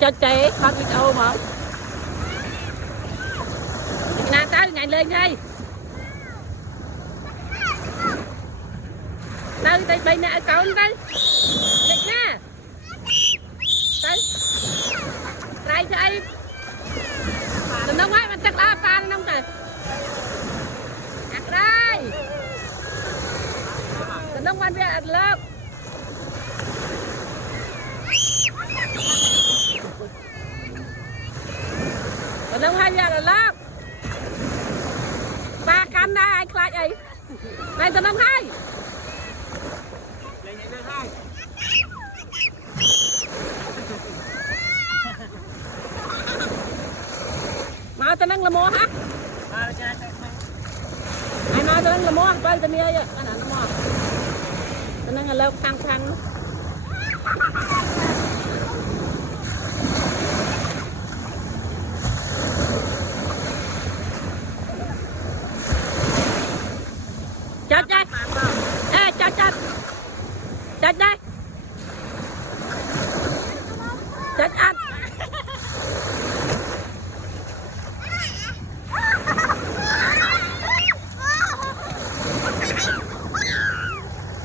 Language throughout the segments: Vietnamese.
cho chế con video mà nè tới ngày lên đây tới đây bây nè con tới lịch nha tới đây cho em đừng nông ấy mình chắc là pha nông trời đặt đây đừng nông quan việc lớp đừng nông hai việc lớp ba canh đây ai khai ấy này đừng nông hai mau tao nâng là mua hả? Ai nói tao nâng là mua quay tao nia vậy? Anh ăn mua. Tao nâng là lâu khăn khăn. Chết đây. Ê chết chết. Chết đây. Chết anh.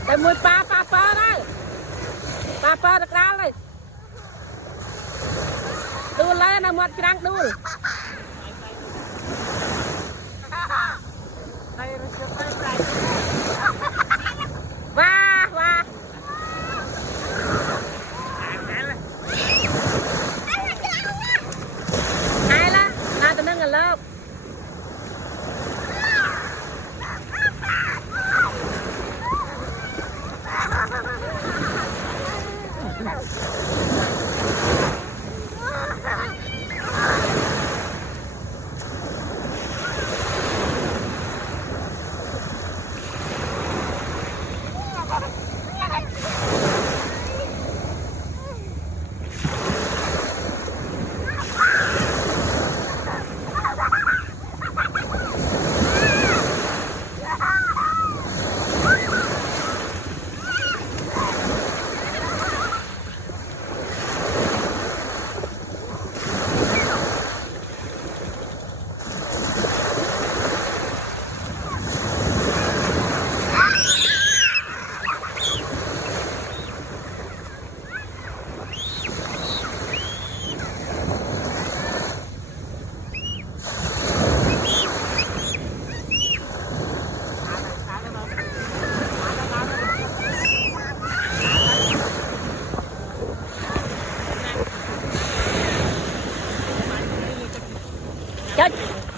Để mùi pa đây pa được ra đây đu lên là một trăng đu va ai là tao nâng ở lớp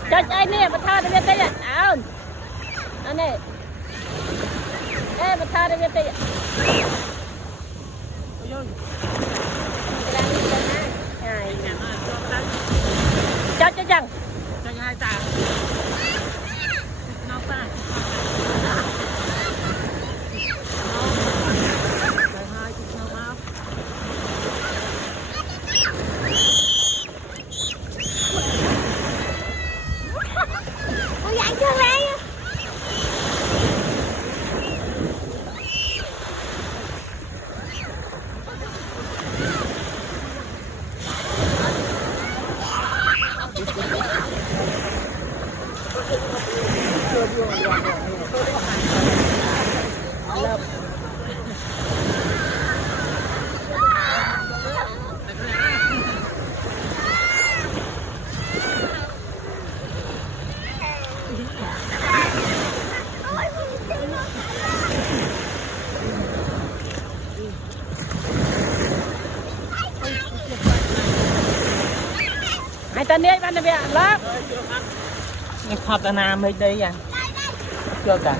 cho anh nè mà tha được cái à anh này ê mà tha được cái cho chẳng cho hai tạ nó phải hai tên đi bạn về lớp. Khắp ta nam mấy đây à? Chưa cả.